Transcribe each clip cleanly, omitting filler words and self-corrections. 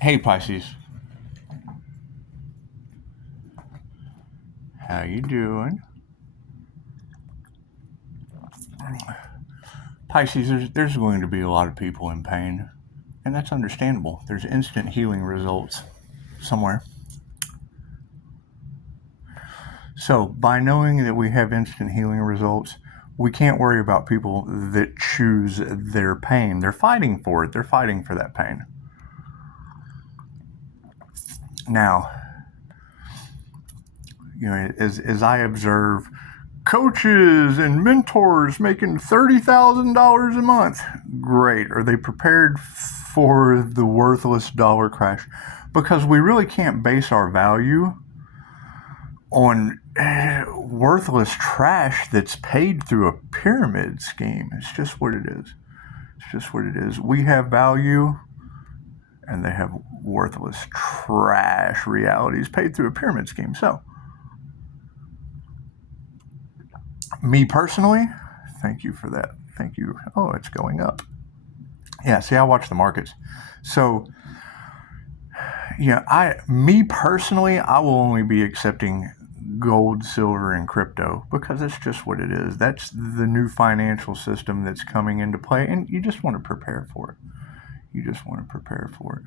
Hey Pisces, how you doing? Pisces, there's going to be a lot of people in pain, and that's understandable. There's instant healing results somewhere. So by knowing that we have instant healing results, we can't worry about people that choose their pain. They're fighting for it. They're fighting for that pain. Now, as I observe coaches and mentors making $30,000 a month. Great. Are they prepared for the worthless dollar crash? Because we really can't base our value on worthless trash that's paid through a pyramid scheme. It's just what it is. It's just what it is. We have value, and they have worthless trash realities paid through a pyramid scheme. So, me personally, thank you for that. Thank you. Oh, it's going up. Yeah, see, I watch the markets. So, me personally, I will only be accepting gold, silver, and crypto because it's just what it is. That's the new financial system that's coming into play, and you just want to prepare for it. You just want to prepare for it.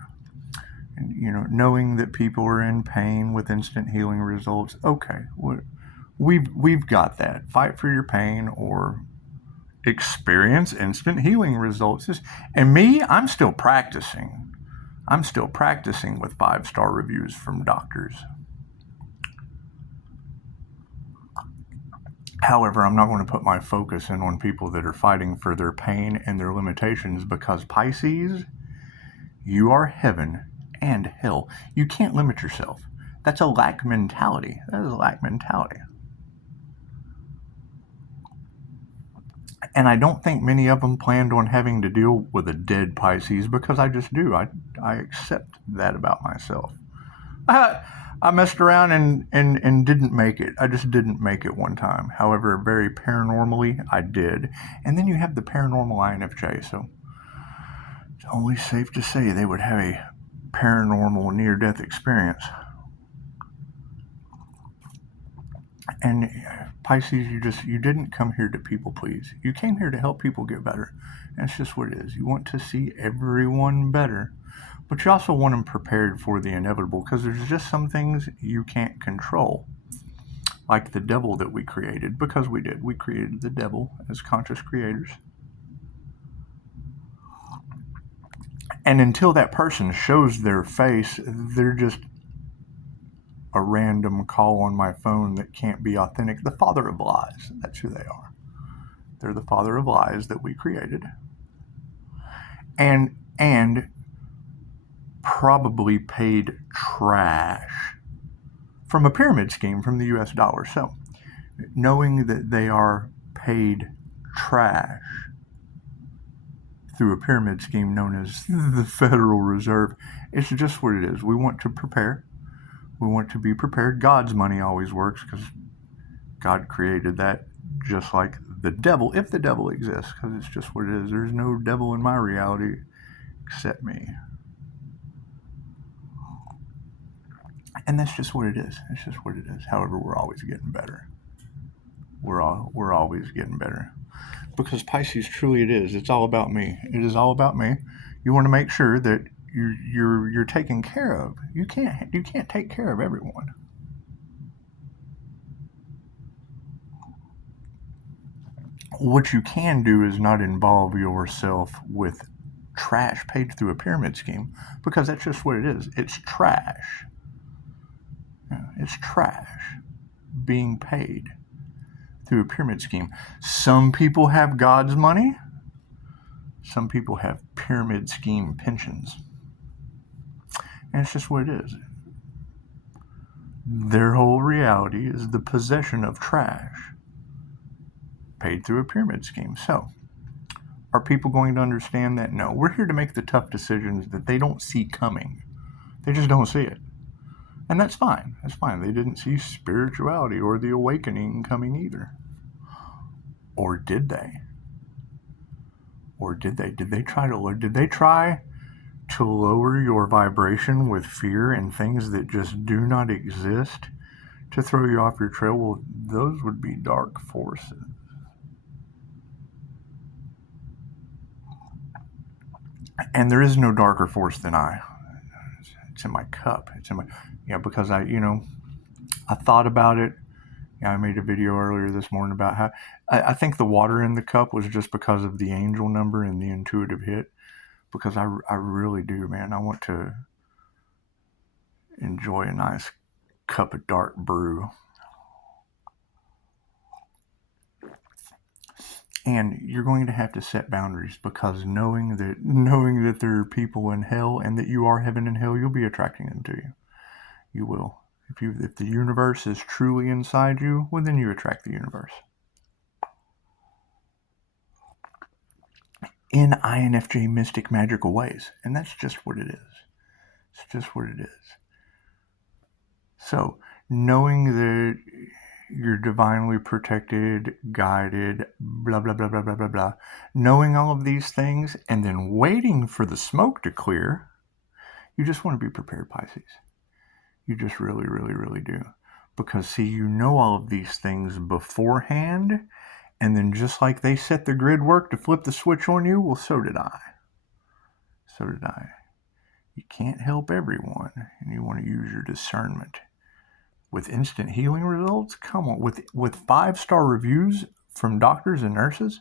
And, knowing that people are in pain with instant healing results, okay, we've got that. Fight for your pain or experience instant healing results. And me, I'm still practicing. I'm still practicing with 5-star reviews from doctors. However, I'm not going to put my focus in on people that are fighting for their pain and their limitations because Pisces, you are heaven and hell. You can't limit yourself. That's a lack mentality. That is a lack mentality. And I don't think many of them planned on having to deal with a dead Pisces because I just do. I accept that about myself. I messed around and didn't make it. I just didn't make it one time. However, very paranormally, I did. And then you have the paranormal INFJ, so it's only safe to say they would have a paranormal near-death experience. And Pisces, you didn't come here to people please. You came here to help people get better. That's just what it is. You want to see everyone better, but you also want them prepared for the inevitable because there's just some things you can't control. Like the devil that we created, because we did. We created the devil as conscious creators. And until that person shows their face, they're just a random call on my phone that can't be authentic. The father of lies. That's who they are. They're the father of lies that we created. And probably paid trash from a pyramid scheme from the US dollar. So, knowing that they are paid trash through a pyramid scheme known as the Federal Reserve, it's just what it is. We want to prepare. We want to be prepared. God's money always works because God created that, just like the devil, if the devil exists, because it's just what it is. There's no devil in my reality except me. And that's just what it is. It's just what it is. However, we're always getting better. We're always getting better. Because Pisces, truly it is. It's all about me. It is all about me. You want to make sure that you're taken care of. You can't take care of everyone. What you can do is not involve yourself with trash paid through a pyramid scheme, because that's just what it is. It's trash. It's trash being paid through a pyramid scheme. Some people have God's money. Some people have pyramid scheme pensions. And it's just what it is. Their whole reality is the possession of trash paid through a pyramid scheme. So, are people going to understand that? No. We're here to make the tough decisions that they don't see coming. They just don't see it. And that's fine. That's fine. They didn't see spirituality or the awakening coming either. Or did they? Or did they? Did they try to lower your vibration with fear and things that just do not exist, to throw you off your trail, well, those would be dark forces. And there is no darker force than I. It's in my cup. It's in my, because I thought about it. I made a video earlier this morning about how I think the water in the cup was just because of the angel number and the intuitive hit, because I really do, man. I want to enjoy a nice cup of dark brew. And you're going to have to set boundaries, because knowing that there are people in hell and that you are heaven and hell, you'll be attracting them to you. You will. If the universe is truly inside you, well, then you attract the universe. In INFJ mystic magical ways. And that's just what it is. It's just what it is. So, knowing that you're divinely protected, guided, blah, blah, blah, blah, blah, blah, blah. Knowing all of these things and then waiting for the smoke to clear, you just want to be prepared, Pisces. You just really, really, really do. Because, see, you know all of these things beforehand, and then just like they set the grid work to flip the switch on you, well, so did I. So did I. You can't help everyone, and you want to use your discernment. With instant healing results? Come on, with 5-star reviews from doctors and nurses?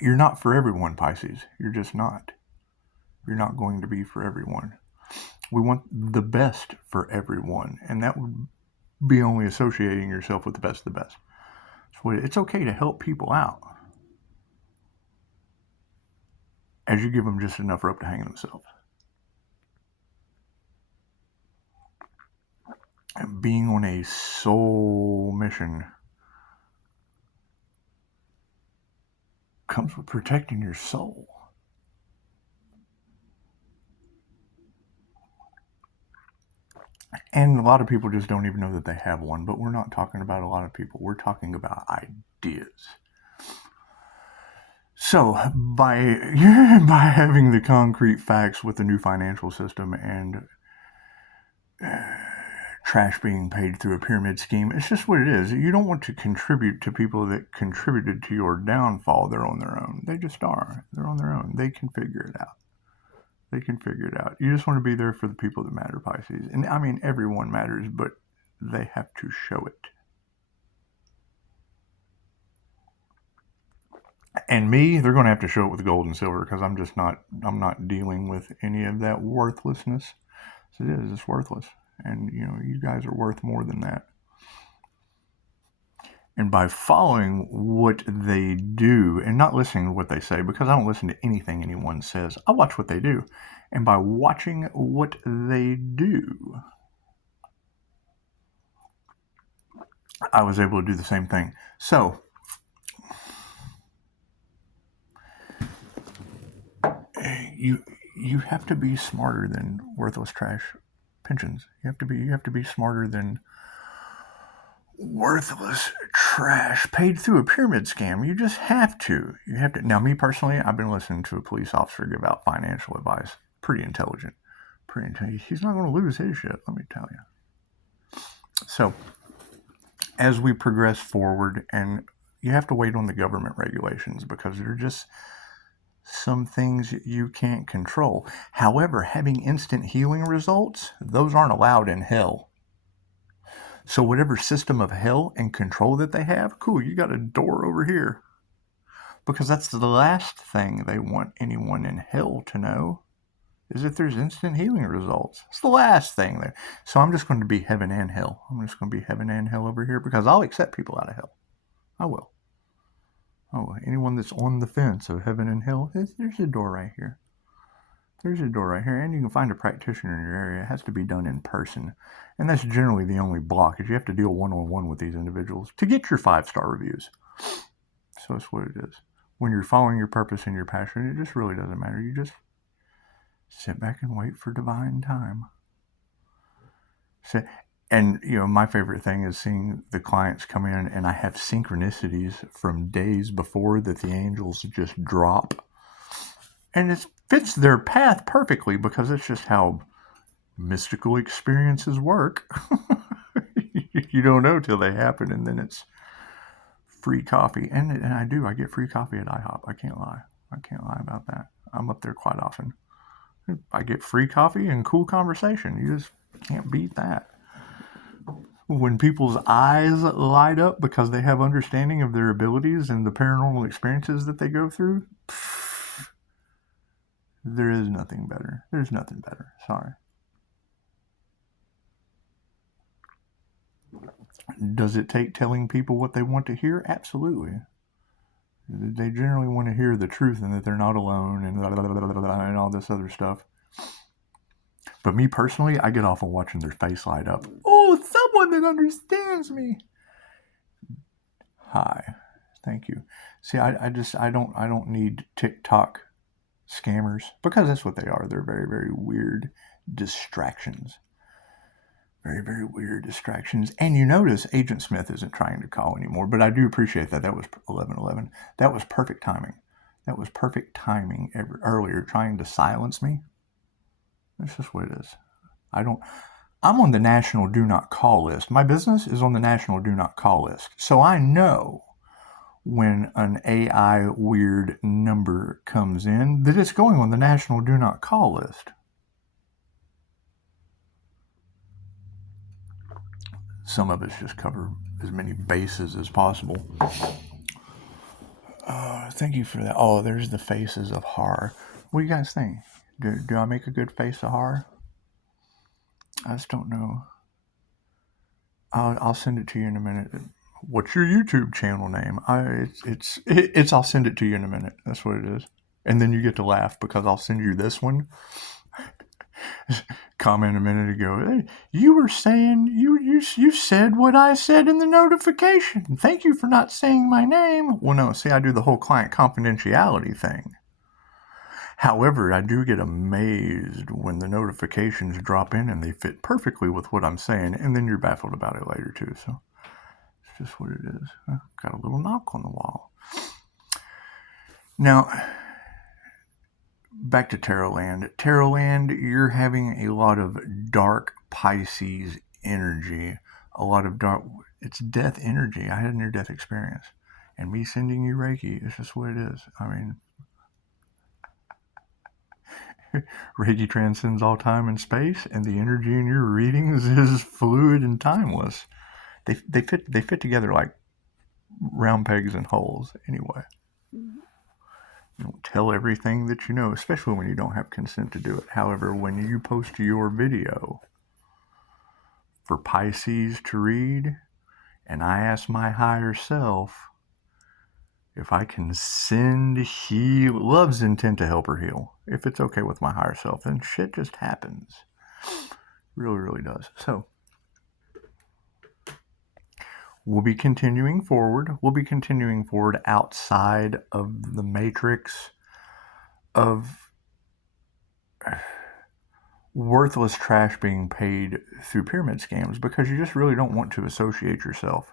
You're not for everyone, Pisces. You're just not. You're not going to be for everyone. We want the best for everyone, and that would be only associating yourself with the best of the best. So it's okay to help people out, as you give them just enough rope to hang themselves. And being on a soul mission comes with protecting your soul. And a lot of people just don't even know that they have one, but we're not talking about a lot of people. We're talking about ideas. So, by having the concrete facts with the new financial system and trash being paid through a pyramid scheme, it's just what it is. You don't want to contribute to people that contributed to your downfall. They're on their own. They just are. They're on their own. They can figure it out. They can figure it out. You just want to be there for the people that matter, Pisces. And I mean, everyone matters, but they have to show it. And me, they're going to have to show it with gold and silver, because I'm not dealing with any of that worthlessness. So it is, it's worthless. And, you guys are worth more than that. And by following what they do and not listening to what they say, because I don't listen to anything anyone says, I watch what they do. And by watching what they do, I was able to do the same thing. So, you have to be smarter than worthless trash pensions. You have to be smarter than worthless trash paid through a pyramid scam. You just have to. You have to. Now, me personally, I've been listening to a police officer give out financial advice. Pretty intelligent. He's not going to lose his shit, let me tell you. So, as we progress forward, and you have to wait on the government regulations, because they're just some things you can't control. However, having instant healing results, those aren't allowed in hell. So whatever system of hell and control that they have, cool, you got a door over here. Because that's the last thing they want anyone in hell to know, is if there's instant healing results. It's the last thing there. So I'm just going to be heaven and hell. I'm just going to be heaven and hell over here, because I'll accept people out of hell. I will. Oh, anyone that's on the fence of heaven and hell, there's a door right here. There's a door right here, and you can find a practitioner in your area. It has to be done in person. And that's generally the only block, is you have to deal one-on-one with these individuals to get your 5-star reviews. So that's what it is. When you're following your purpose and your passion, it just really doesn't matter. You just sit back and wait for divine time. So, And, my favorite thing is seeing the clients come in and I have synchronicities from days before that the angels just drop. And it fits their path perfectly because it's just how mystical experiences work. You don't know till they happen, and then it's free coffee. And I get free coffee at IHOP. I can't lie about that. I'm up there quite often. I get free coffee and cool conversation. You just can't beat that. When people's eyes light up because they have understanding of their abilities and the paranormal experiences that they go through, there is nothing better. There's nothing better. Sorry. Does it take telling people what they want to hear? Absolutely. They generally want to hear the truth and that they're not alone and all this other stuff. But me personally, I get off on watching their face light up. Oh, someone that understands me. Hi, thank you. See, I don't need TikTok scammers because that's what they are. They're very, very weird distractions. Very, very weird distractions. And you notice Agent Smith isn't trying to call anymore, but I do appreciate that. That was 11:11. That was perfect timing. That was perfect timing earlier, trying to silence me. That's just what it is. I'm on the national do not call list. My business is on the national do not call list. So I know when an AI weird number comes in that it's going on the national do not call list. Some of us just cover as many bases as possible. Thank you for that. Oh, there's the faces of horror. What do you guys think? Do I make a good face of horror? I just don't know. I'll send it to you in a minute. What's your YouTube channel name? I'll send it to you in a minute. That's what it is. And then you get to laugh because I'll send you this one. Comment a minute ago. Hey, you were saying you said what I said in the notification. Thank you for not saying my name. Well, no, see, I do the whole client confidentiality thing. However, I do get amazed when the notifications drop in and they fit perfectly with what I'm saying, and then you're baffled about it later too. So it's just what it is. Got a little knock on the wall. Now, back to Tarotland. Tarotland, you're having a lot of dark Pisces energy. A lot of dark, it's death energy. I had a near-death experience. And me sending you Reiki is just what it is. I mean, Reiki transcends all time and space, and the energy in your readings is fluid and timeless. They fit together like round pegs and holes anyway. You don't tell everything that you know, especially when you don't have consent to do it. However, when you post your video for Pisces to read, and I ask my higher self if I can send love's intent to help her heal. If it's okay with my higher self, then shit just happens. Really, really does. So, we'll be continuing forward. We'll be continuing forward outside of the matrix of worthless trash being paid through pyramid scams, because you just really don't want to associate yourself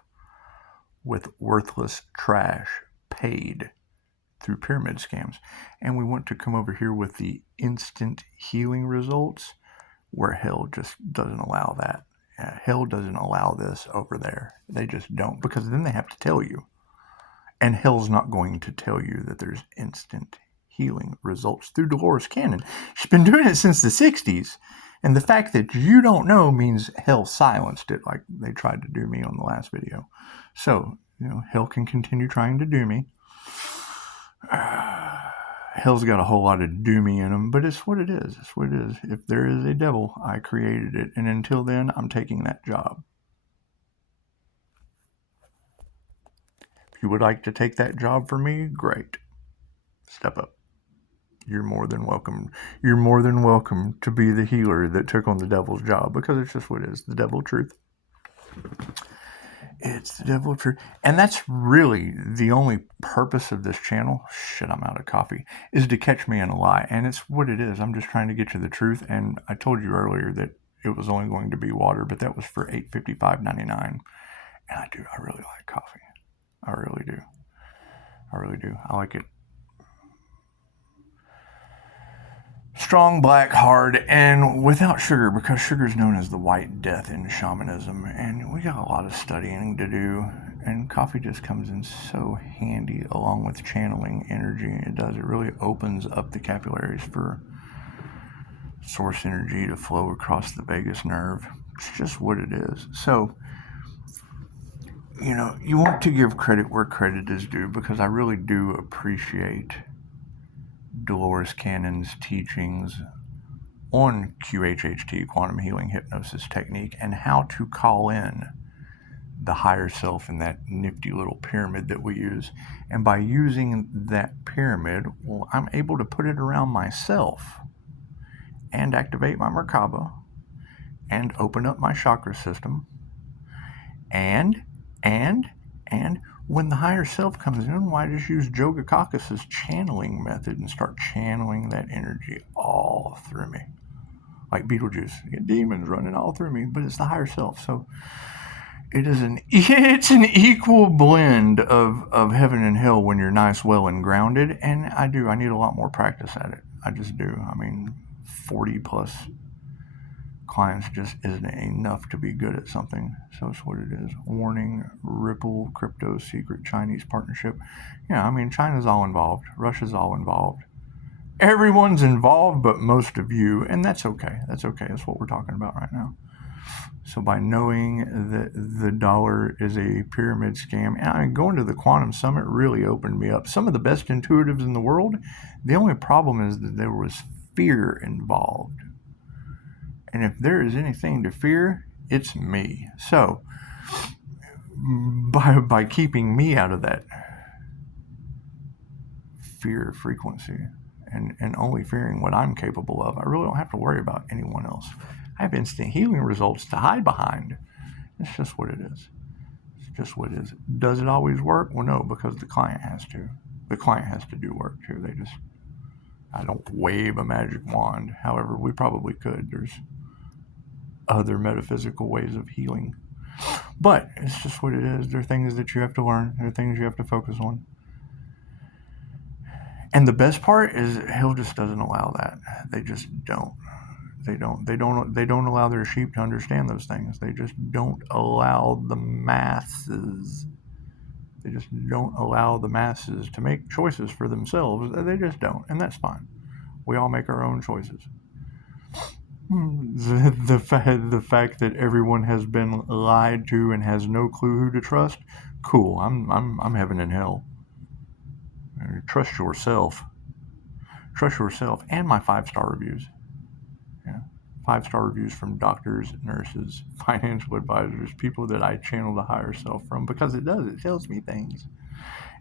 with worthless trash paid through pyramid scams. And we want to come over here with the instant healing results, where hell just doesn't allow that. Hell doesn't allow this over there. They just don't, because then they have to tell you. And hell's not going to tell you that there's instant healing results through Dolores Cannon. She's been doing it since the 60s. And the fact that you don't know means hell silenced it, like they tried to do me on the last video. So, hell can continue trying to do me. Hell's got a whole lot of do me in them, but it's what it is. It's what it is. If there is a devil, I created it. And until then, I'm taking that job. If you would like to take that job for me, great. Step up. You're more than welcome. You're more than welcome to be the healer that took on the devil's job, because it's just what it is. The devil truth. It's the devil truth. And that's really the only purpose of this channel. Shit, I'm out of coffee. Is to catch me in a lie. And it's what it is. I'm just trying to get you the truth. And I told you earlier that it was only going to be water, but that was for $8.55.99. And I really like coffee. I really do. I like it strong, black, hard, and without sugar, because sugar is known as the white death in shamanism, and we got a lot of studying to do, and coffee just comes in so handy along with channeling energy. It really opens up the capillaries for source energy to flow across the vagus nerve. It's just what it is. So, you want to give credit where credit is due, because I really do appreciate Dolores Cannon's teachings on QHHT, quantum healing hypnosis technique, and how to call in the higher self in that nifty little pyramid that we use. And by using that pyramid, well, I'm able to put it around myself and activate my Merkaba and open up my chakra system. And when the higher self comes in, why just use Jogakakas's channeling method and start channeling that energy all through me? Like Beetlejuice, you get demons running all through me, but it's the higher self. So it's an equal blend of heaven and hell when you're nice, well, and grounded. And I need a lot more practice at it. I just do. 40 plus clients just isn't enough to be good at something. So it's what it is. Warning: Ripple crypto secret Chinese partnership. China's all involved. Russia's all involved. Everyone's involved, but most of you, and that's okay. That's what we're talking about right now. So by knowing that the dollar is a pyramid scam, and going to the Quantum Summit really opened me up. Some of the best intuitives in the world. The only problem is that there was fear involved. And if there is anything to fear, it's me. So by keeping me out of that fear frequency and only fearing what I'm capable of, I really don't have to worry about anyone else. I have instant healing results to hide behind. It's just what it is. Does it always work? Well, no, because the client has to. The client has to do work too. I don't wave a magic wand. However, we probably could. There's other metaphysical ways of healing. But it's just what it is. There are things that you have to learn. There are things you have to focus on. And the best part is Hill just doesn't allow that. They just don't. They don't allow their sheep to understand those things. They just don't allow the masses. They just don't allow the masses to make choices for themselves. They just don't. And that's fine. We all make our own choices. The fact that everyone has been lied to and has no clue who to trust, cool. I'm heaven and hell. Trust yourself. And my 5-star reviews. 5-star reviews from doctors, nurses, financial advisors, people that I channel the higher self from, because it tells me things.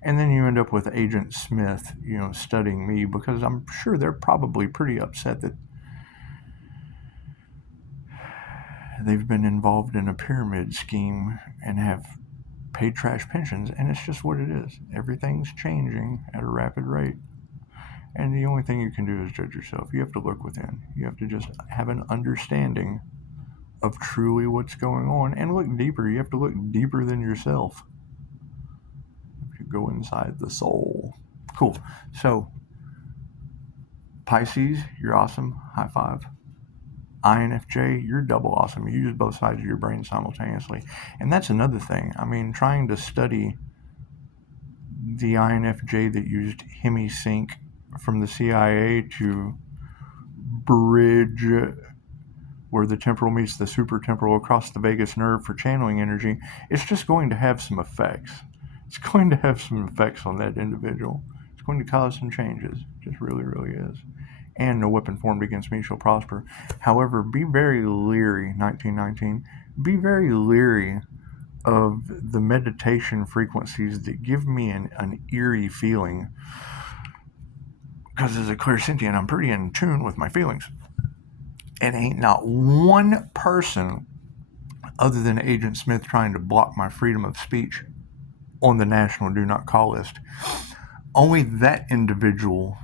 And then you end up with Agent Smith, studying me, because I'm sure they're probably pretty upset that they've been involved in a pyramid scheme and have paid trash pensions, and it's just what it is. Everything's changing at a rapid rate. And the only thing you can do is judge yourself. You have to look within. You have to just have an understanding of truly what's going on and look deeper. You have to look deeper than yourself. You go inside the soul. Cool. So, Pisces, you're awesome. High five. INFJ, you're double awesome. You use both sides of your brain simultaneously. And that's another thing. Trying to study the INFJ that used HemiSync from the CIA to bridge where the temporal meets the supratemporal across the vagus nerve for channeling energy, it's just going to have some effects. It's going to have some effects on that individual. It's going to cause some changes. It just really, really is. And no weapon formed against me shall prosper. However, be very leery, 1919, be very leery of the meditation frequencies that give me an eerie feeling. Because as a clairsentient, I'm pretty in tune with my feelings. And ain't not one person other than Agent Smith trying to block my freedom of speech on the national do not call list. Only that individual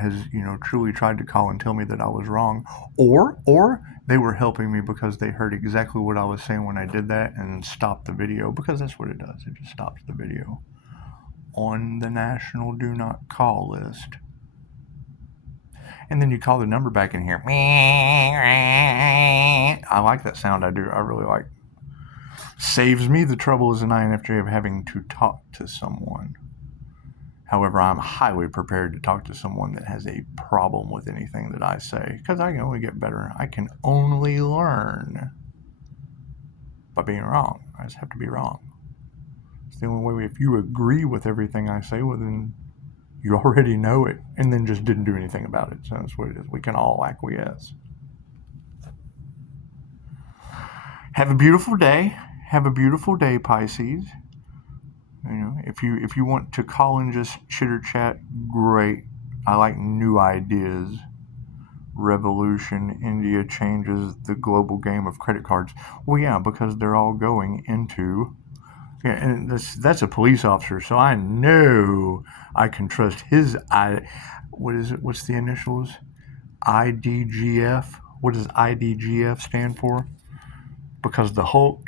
has, truly tried to call and tell me that I was wrong, or they were helping me because they heard exactly what I was saying when I did that and stopped the video, because that's what it does. It just stops the video on the national do not call list. And then you call the number back in here. I like that sound. I do. I really like. Saves me the trouble as an INFJ of having to talk to someone. However, I'm highly prepared to talk to someone that has a problem with anything that I say, because I can only get better. I can only learn by being wrong. I just have to be wrong. It's the only way. If you agree with everything I say, well, then you already know it and then just didn't do anything about it. So that's what it is. We can all acquiesce. Have a beautiful day. Have a beautiful day, Pisces. If you want to call and just chitter chat, great. I like new ideas. Revolution, India changes the global game of credit cards. Well, yeah, because they're all going into. Yeah, and that's a police officer, so I know I can trust his. What is it? What's the initials? IDGF. What does IDGF stand for? Because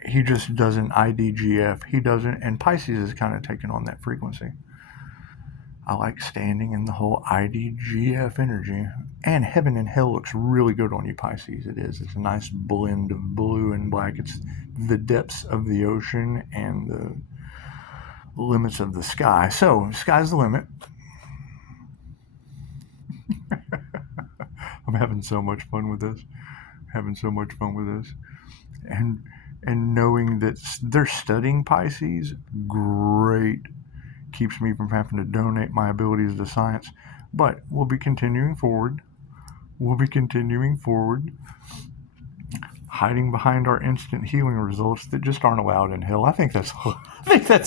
he just doesn't IDGF. He doesn't, and Pisces is kind of taking on that frequency. I like standing in the whole IDGF energy. And Heaven and Hell looks really good on you, Pisces. It is. It's a nice blend of blue and black. It's the depths of the ocean and the limits of the sky. So, sky's the limit. I'm having so much fun with this. And knowing that they're studying Pisces, great. Keeps me from having to donate my abilities to science. But we'll be continuing forward. Hiding behind our instant healing results that just aren't allowed in hell. I think that's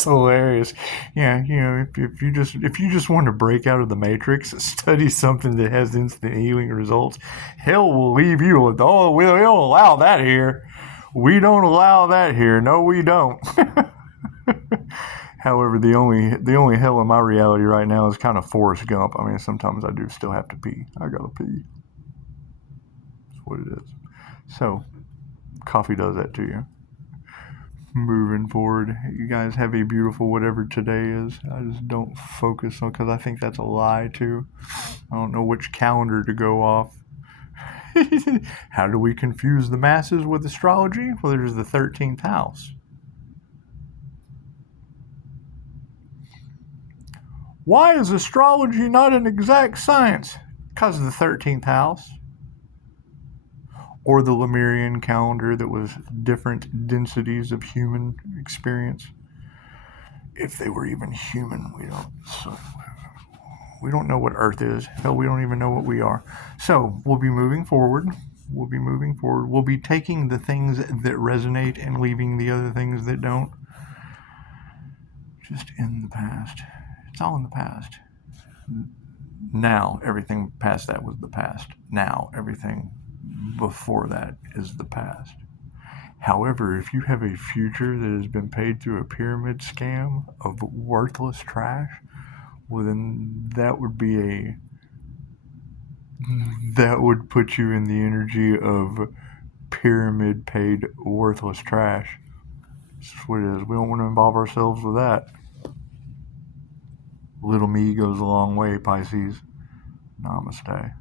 hilarious. Yeah, if you just want to break out of the matrix, study something that has instant healing results, hell will leave you with, oh, we don't allow that here. We don't allow that here. No, we don't. However, the only hell in my reality right now is kind of Forrest Gump. I mean, sometimes I do still have to pee. I gotta pee. That's what it is. So, coffee does that to you. Moving forward, you guys have a beautiful whatever today is. I just don't focus on, because I think that's a lie too. I don't know which calendar to go off. How do we confuse the masses with astrology? Well, there's the 13th house. Why is astrology not an exact science? Because of the 13th house. Or the Lemurian calendar that was different densities of human experience. If they were even human, we don't know what Earth is. Hell, we don't even know what we are. So we'll be moving forward. We'll be taking the things that resonate and leaving the other things that don't. Just in the past. It's all in the past. Now, everything past that was the past. Now, everything before that is the past. However, if you have a future that has been paid through a pyramid scam of worthless trash, well, then that would put you in the energy of pyramid paid worthless trash. That's what it is. We don't want to involve ourselves with that. Little me goes a long way, Pisces. Namaste.